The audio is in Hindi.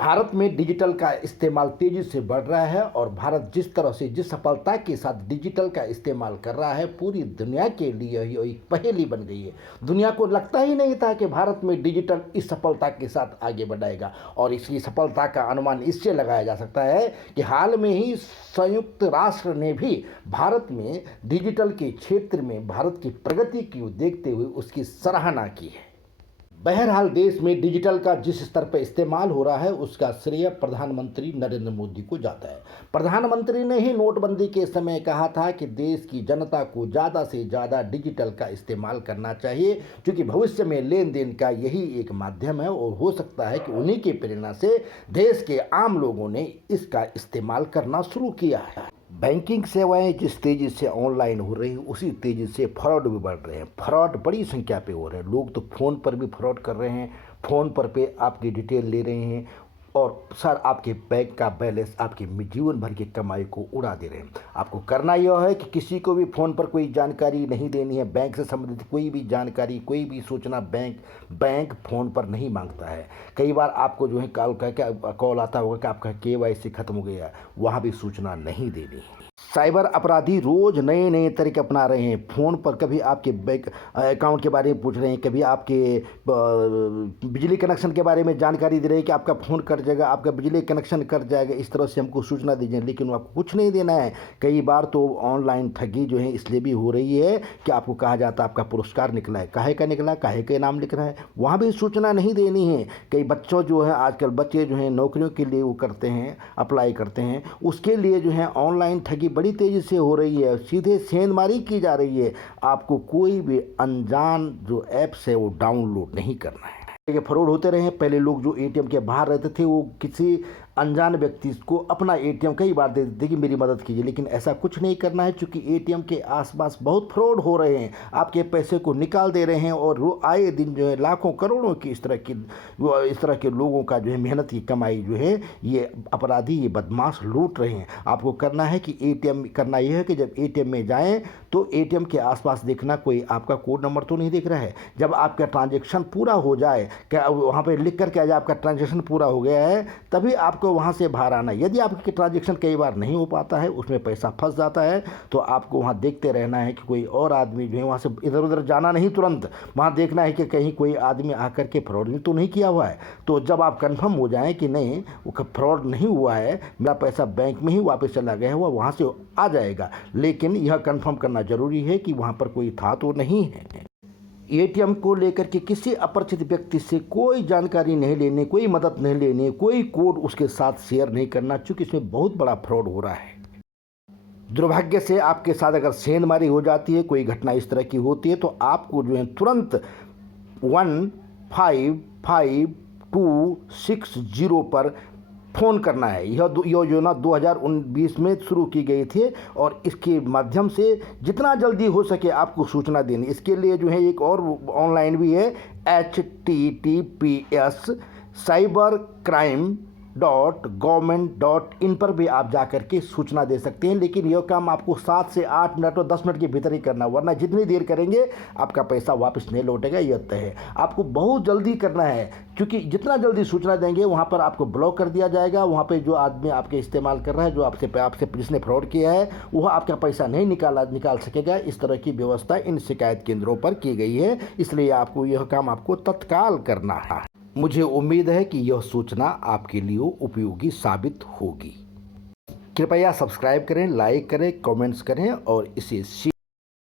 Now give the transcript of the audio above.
भारत में डिजिटल का इस्तेमाल तेजी से बढ़ रहा है और भारत जिस तरह से जिस सफलता के साथ डिजिटल का इस्तेमाल कर रहा है, पूरी दुनिया के लिए ये एक पहेली बन गई है। दुनिया को लगता ही नहीं था कि भारत में डिजिटल इस सफलता के साथ आगे बढ़ाएगा और इसकी सफलता का अनुमान इससे लगाया जा सकता है कि हाल में ही संयुक्त राष्ट्र ने भी भारत में डिजिटल के क्षेत्र में भारत की प्रगति को देखते हुए उसकी सराहना की है। बहरहाल देश में डिजिटल का जिस स्तर पर इस्तेमाल हो रहा है उसका श्रेय प्रधानमंत्री नरेंद्र मोदी को जाता है। प्रधानमंत्री ने ही नोटबंदी के समय कहा था कि देश की जनता को ज़्यादा से ज़्यादा डिजिटल का इस्तेमाल करना चाहिए, क्योंकि भविष्य में लेन देन का यही एक माध्यम है और हो सकता है कि उन्हीं की प्रेरणा से देश के आम लोगों ने इसका इस्तेमाल करना शुरू किया है। बैंकिंग सेवाएं जिस तेज़ी से ऑनलाइन हो रही है उसी तेज़ी से फ्रॉड भी बढ़ रहे हैं। फ्रॉड बड़ी संख्या पे हो रहे हैं। लोग तो फ़ोन पर भी फ्रॉड कर रहे हैं, फ़ोन पर पे आपकी डिटेल ले रहे हैं और सर आपके बैंक का बैलेंस, आपके जीवन भर की कमाई को उड़ा दे रहे हैं। आपको करना यह है कि किसी को भी फ़ोन पर कोई जानकारी नहीं देनी है। बैंक से संबंधित कोई भी जानकारी, कोई भी सूचना बैंक फ़ोन पर नहीं मांगता है। कई बार आपको जो है कॉल आता होगा कि आपका KYC ख़त्म हो गया, वहाँ भी सूचना नहीं देनी है। साइबर अपराधी रोज़ नए नए तरीके अपना रहे हैं। फ़ोन पर कभी आपके बैंक अकाउंट के बारे में पूछ रहे हैं, कभी आपके बिजली कनेक्शन के बारे में जानकारी दे रहे हैं कि आपका फ़ोन कट जाएगा, आपका बिजली कनेक्शन कट जाएगा, इस तरह से हमको सूचना दीजिए, लेकिन आपको कुछ नहीं देना है। कई बार तो ऑनलाइन ठगी जो है इसलिए भी हो रही है कि आपको कहा जाता है आपका पुरस्कार निकला है, काहे का निकला, काहे के नाम लिख रहा है, वहाँ भी सूचना नहीं देनी है। कई बच्चों जो है आजकल बच्चे जो हैं नौकरियों के लिए वो करते हैं, अप्लाई करते हैं, उसके लिए जो है ऑनलाइन ठगी बड़ी तेज़ी से हो रही है, सीधे सेंधमारी की जा रही है। आपको कोई भी अनजान जो ऐप्स है वो डाउनलोड नहीं करना है। ये फ्रॉड होते रहे हैं। पहले लोग जो ATM के बाहर रहते थे वो किसी अनजान व्यक्ति को अपना ATM कई बार दे देते कि मेरी मदद कीजिए, लेकिन ऐसा कुछ नहीं करना है, क्योंकि ATM के आसपास बहुत फ्रॉड हो रहे हैं। आपके पैसे को निकाल दे रहे हैं और वो आए दिन जो है लाखों करोड़ों की इस तरह के लोगों का जो है मेहनत की कमाई जो है ये अपराधी, ये बदमाश लूट रहे हैं। आपको करना है कि ATM करना यह है कि जब ATM में जाएं तो ATM के आसपास देखना कोई आपका कोड नंबर तो नहीं दिख रहा है। जब आपका ट्रांजेक्शन पूरा हो जाए, क्या वहाँ पर लिख करके आज आपका ट्रांजेक्शन पूरा हो गया है, तभी आपको वहाँ से बाहर आना। यदि आपकी ट्रांजेक्शन कई बार नहीं हो पाता है, उसमें पैसा फंस जाता है, तो आपको वहाँ देखते रहना है कि कोई और आदमी जो है, वहाँ से इधर उधर जाना नहीं, तुरंत वहाँ देखना है कि कहीं कोई आदमी आकर के फ्रॉड तो नहीं किया हुआ है। तो जब आप कंफर्म हो जाएं कि नहीं वो फ्रॉड नहीं हुआ है, मेरा पैसा बैंक में ही वापस चला गया हुआ, वहाँ से आ जाएगा। लेकिन यह कंफर्म करना ज़रूरी है कि वहाँ पर कोई था तो नहीं है। ATM को लेकर के किसी अपरिचित व्यक्ति से कोई जानकारी नहीं लेनी, कोई मदद नहीं लेनी, कोई कोड उसके साथ शेयर नहीं करना, क्योंकि इसमें बहुत बड़ा फ्रॉड हो रहा है। दुर्भाग्य से आपके साथ अगर सेंधमारी हो जाती है, कोई घटना इस तरह की होती है, तो आपको जो है तुरंत 155260 पर फ़ोन करना है। यह योजना 2019 में शुरू की गई थी और इसके माध्यम से जितना जल्दी हो सके आपको सूचना देनी। इसके लिए जो है एक और ऑनलाइन भी है, https://cybercrime.government.in पर भी आप जाकर के सूचना दे सकते हैं। लेकिन यह काम आपको 7 से 8 मिनट और 10 मिनट के भीतर ही करना, वरना जितनी देर करेंगे आपका पैसा वापस नहीं लौटेगा, यह तय है। आपको बहुत जल्दी करना है, क्योंकि जितना जल्दी सूचना देंगे वहाँ पर आपको ब्लॉक कर दिया जाएगा। वहाँ पे जो आदमी आपके इस्तेमाल कर रहा है, जो आपसे जिसने फ्रॉड किया है, वह आपका पैसा नहीं निकाल सकेगा। इस तरह की व्यवस्था इन शिकायत केंद्रों पर की गई है, इसलिए आपको यह काम आपको तत्काल करना है। मुझे उम्मीद है कि यह सूचना आपके लिए उपयोगी साबित होगी। कृपया सब्सक्राइब करें, लाइक करें, कमेंट्स करें और इसे